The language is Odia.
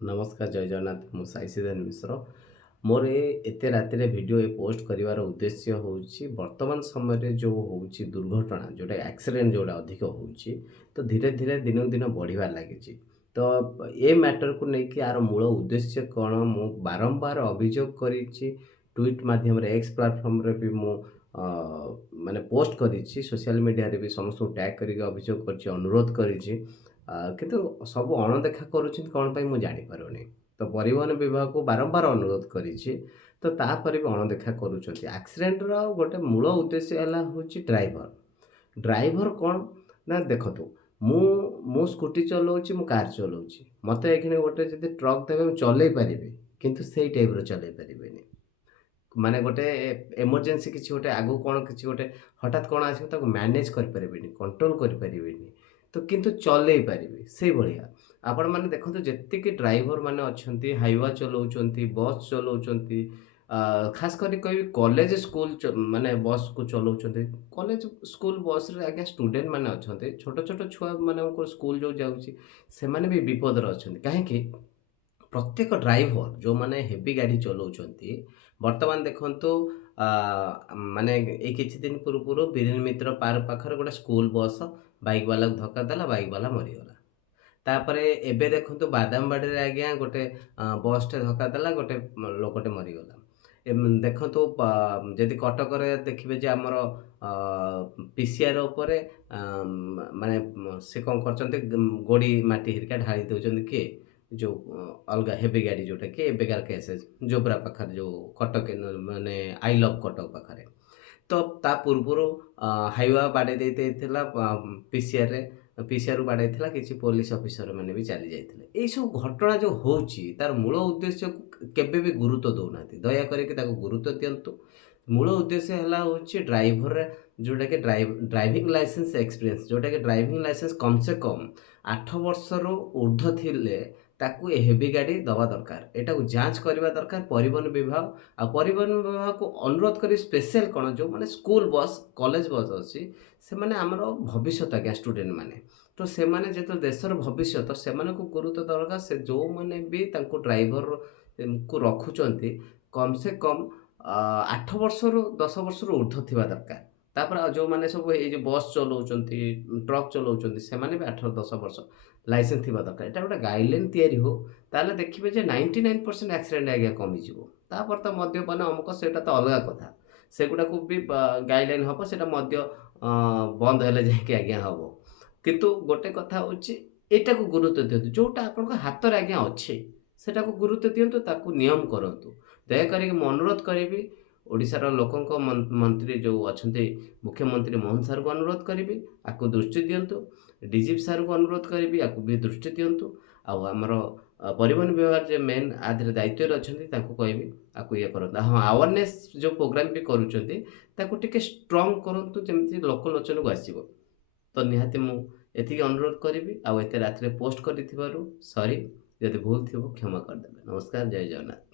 नमस्कार जय जगन्नाथ मु साई सिद्धार्थ मिश्र मोर एते राति भिडियो पोस्ट करिवार उद्देश्य होउछि वर्तमान समय रे जो होउछि दुर्घटना जोटा एक्सीडेंट जोटा अधिक होउछि तो धीरे धीरे दिन दिन बढ़िबार लागिछि। तो ए मैटर को लेकिन यार मूल उद्देश्य कौन मु बारंबार अभियोग करिछि ट्वीट माध्यम रे एक्स प्लेटफॉर्म रे भी मु माने पोस्ट करिछि सोशल मीडिया रे भी समस्त टैग करके अभियोग करछि अनुरोध करिछि କିନ୍ତୁ ସବୁ ଅଣदेखା କରୁଛନ୍ତି କ'ଣ ପାଇଁ ମୁଁ ଜାଣିପାରୁନି। ତ ପରିବହନ ବିଭାଗକୁ ବାରମ୍ବାର ଅନୁରୋଧ କରିଛି, ତ ତାପରେ ବି ଅଣଦେଖା କରୁଛନ୍ତି। ଆକ୍ସିଡେଣ୍ଟର ଗୋଟେ ମୂଳ ଉଦ୍ଦେଶ୍ୟ ହେଲା ହେଉଛି ଡ୍ରାଇଭର। ଡ୍ରାଇଭର କ'ଣ ନା ଦେଖନ୍ତୁ, ମୁଁ ମୁଁ ସ୍କୁଟି ଚଲାଉଛି, ମୁଁ କାର୍ ଚଲାଉଛି। ମୋତେ ଏଇଖିଣି ଗୋଟେ ଯଦି ଟ୍ରକ୍ ଦେବେ ମୁଁ ଚଲେଇ ପାରିବି, କିନ୍ତୁ ସେଇ ଟାଇପ୍‌ର ଚଲେଇ ପାରିବିନି। ମାନେ ଗୋଟେ ଏମର୍ଜେନ୍ସି କିଛି ଗୋଟେ ଆଗକୁ କ'ଣ କିଛି ଗୋଟେ ହଠାତ୍ କ'ଣ ଆସିବ ତାକୁ ମ୍ୟାନେଜ୍ କରିପାରିବିନି, କଣ୍ଟ୍ରୋଲ୍ କରିପାରିବିନି। ତ କିନ୍ତୁ ଚଲେଇ ପାରିବି ସେଇଭଳିଆ। ଆପଣମାନେ ଦେଖନ୍ତୁ ଯେତିକି ଡ୍ରାଇଭରମାନେ ଅଛନ୍ତି, ହାଇୱା ଚଲଉଛନ୍ତି, ବସ୍ ଚଲଉଛନ୍ତି, ଖାସ୍ କରି କହିବି କଲେଜ ସ୍କୁଲ ମାନେ ବସ୍‌କୁ ଚଲଉଛନ୍ତି। କଲେଜ ସ୍କୁଲ ବସ୍‌ରେ ଆଜ୍ଞା ଷ୍ଟୁଡେଣ୍ଟମାନେ ଅଛନ୍ତି। ଛୋଟ ଛୋଟ ଛୁଆମାନଙ୍କର ସ୍କୁଲ ଯୋଉ ଯାଉଛି, ସେମାନେ ବି ବିପଦରେ ଅଛନ୍ତି। କାହିଁକି? ପ୍ରତ୍ୟେକ ଡ୍ରାଇଭର ଯେଉଁମାନେ ହେଭି ଗାଡ଼ି ଚଲାଉଛନ୍ତି ବର୍ତ୍ତମାନ ଦେଖନ୍ତୁ ଆ, ମାନେ ଏଇ କିଛି ଦିନ ପୂର୍ବରୁ ବିରେନ ମିତ୍ର ପାର୍କ ପାଖରେ ଗୋଟେ ସ୍କୁଲ ବସ୍ ବାଇକ୍ ବାଲାକୁ ଧକ୍କା ଦେଲା, ବାଇକ୍ ବାଲା ମରିଗଲା। ତାପରେ ଏବେ ଦେଖନ୍ତୁ ବାଦାମବାଡ଼ିରେ ଆଜ୍ଞା ଗୋଟେ ବସ୍‌ଟେ ଧକ୍କା ଦେଲା, ଗୋଟେ ଲୋକଟେ ମରିଗଲା। ଦେଖନ୍ତୁ ଯଦି କଟକରେ ଦେଖିବେ ଯେ ଆମର ପିସିଆର୍ ଉପରେ ମାନେ ସେ କ'ଣ କରିଛନ୍ତି ଗୋଡ଼ି ମାଟି ହେରିକା ଢାଳି ଦେଉଛନ୍ତି କିଏ? ଯୋଉ ଅଲଗା ହେଭି ଗାଡ଼ି ଯୋଉଟାକି ଏବେକାର କେସେସ୍ ଜୋବ୍ରା ପାଖରେ ଯୋଉ କଟକ ମାନେ ଆଇ ଲଭ୍ କଟକ ପାଖରେ। ତ ତା ପୂର୍ବରୁ ହାଇୱା ବାଡ଼େଇ ଦେଇଥିଲା ପିସିଆର୍‌ରେ ପିସିଆର୍‌ରୁ ବାଡ଼େଇଥିଲା କିଛି ପୋଲିସ ଅଫିସରମାନେ ବି ଚାଲି ଯାଇଥିଲେ। ଏଇସବୁ ଘଟଣା ଯୋଉ ହଉଛି ତାର ମୂଳ ଉଦ୍ଦେଶ୍ୟକୁ କେବେ ବି ଗୁରୁତ୍ୱ ଦଉନାହାନ୍ତି। ଦୟାକରିକି ତାକୁ ଗୁରୁତ୍ୱ ଦିଅନ୍ତୁ। ମୂଳ ଉଦ୍ଦେଶ୍ୟ ହେଲା ହଉଛି ଡ୍ରାଇଭର ଯୋଉଟାକି ଡ୍ରାଇଭିଂ ଲାଇସେନ୍ସ ଏକ୍ସପିରିଏନ୍ସ ଯୋଉଟାକି ଡ୍ରାଇଭିଂ ଲାଇସେନ୍ସ କମ୍ ସେ କମ୍ 8 ବର୍ଷରୁ ଉର୍ଦ୍ଧ୍ୱ ଥିଲେ ତାକୁ ଏ ହେଭି ଗାଡ଼ି ଦେବା ଦରକାର। ଏଟାକୁ ଯାଞ୍ଚ କରିବା ଦରକାର ପରିବହନ ବିଭାଗ। ଆଉ ପରିବହନ ବିଭାଗକୁ ଅନୁରୋଧ କରି ସ୍ପେଶାଲ କ'ଣ ଯେଉଁମାନେ ସ୍କୁଲ ବସ୍, କଲେଜ ବସ୍ ଅଛି ସେମାନେ ଆମର ଭବିଷ୍ୟତ ଆଜ୍ଞା ଷ୍ଟୁଡେଣ୍ଟମାନେ। ତ ସେମାନେ ଯେହେତୁ ଦେଶର ଭବିଷ୍ୟତ ସେମାନଙ୍କୁ ଗୁରୁତ୍ୱ ଦରକାର। ସେ ଯେଉଁମାନେ ବି ତାଙ୍କୁ ଡ୍ରାଇଭର କୁ ରଖୁଛନ୍ତି କମ୍ ସେ କମ୍ 8 ବର୍ଷରୁ 10 ବର୍ଷରୁ ଉର୍ଦ୍ଧ୍ୱ ଥିବା ଦରକାର। ତାପରେ ଆଉ ଯେଉଁମାନେ ସବୁ ଏଇ ଯେଉଁ ବସ୍ ଚଲାଉଛନ୍ତି, ଟ୍ରକ୍ ଚଲାଉଛନ୍ତି ସେମାନେ ବି 8-10 ବର୍ଷ ଲାଇସେନ୍ସ ଥିବା ଦରକାର। ଏଇଟା ଗୋଟେ ଗାଇଡ଼ଲାଇନ୍ ତିଆରି ହଉ, ତାହେଲେ ଦେଖିବେ ଯେ 99% ଆକ୍ସିଡେଣ୍ଟ ଆଜ୍ଞା କମିଯିବ। ତାପରେ ତ ମଦ୍ୟପାନ ଅମୁକ ସେଇଟା ତ ଅଲଗା କଥା। ସେଗୁଡ଼ାକୁ ବି ଗାଇଡ଼ଲାଇନ୍ ହବ, ସେଇଟା ମଦ୍ୟ ବନ୍ଦ ହେଲେ ଯାଇକି ଆଜ୍ଞା ହବ। କିନ୍ତୁ ଗୋଟେ କଥା ହେଉଛି ଏଇଟାକୁ ଗୁରୁତ୍ୱ ଦିଅନ୍ତୁ। ଯୋଉଟା ଆପଣଙ୍କ ହାତରେ ଆଜ୍ଞା ଅଛି, ସେଟାକୁ ଗୁରୁତ୍ୱ ଦିଅନ୍ତୁ, ତାକୁ ନିୟମ କରନ୍ତୁ। ଦୟାକରିକି ମୁଁ ଅନୁରୋଧ କରିବି ଓଡ଼ିଶାର ଲୋକଙ୍କ ମନ୍ତ୍ରୀ ଯୋଉ ଅଛନ୍ତି ମୁଖ୍ୟମନ୍ତ୍ରୀ ମୋହନ ସାର୍‌ଙ୍କୁ ଅନୁରୋଧ କରିବି, ଆକୁ ଦୃଷ୍ଟି ଦିଅନ୍ତୁ। ଡିଜିପି ସାର୍‌ଙ୍କୁ ଅନୁରୋଧ କରିବି, ଆକୁ ବି ଦୃଷ୍ଟି ଦିଅନ୍ତୁ। ଆଉ ଆମର ପରିବହନ ବିଭାଗ ଯେ ମେନ୍ ଆ ଦେହରେ ଦାୟିତ୍ୱରେ ଅଛନ୍ତି ତାଙ୍କୁ କହିବି ଆକୁ ଇଏ କରନ୍ତୁ। ହଁ ଆୱାରନେସ୍ ଯୋଉ ପ୍ରୋଗ୍ରାମ ବି କରୁଛନ୍ତି ତାକୁ ଟିକେ ଷ୍ଟ୍ରଙ୍ଗ କରନ୍ତୁ ଯେମିତି ଲୋକଲୋଚନକୁ ଆସିବ। ତ ନିହାତି ମୁଁ ଏତିକି ଅନୁରୋଧ କରିବି। ଆଉ ଏତେ ରାତିରେ ପୋଷ୍ଟ କରିଥିବାରୁ ସରି, ଯଦି ଭୁଲ ଥିବ କ୍ଷମା କରିଦେବେ। ନମସ୍କାର, ଜୟ ଜଗନ୍ନାଥ।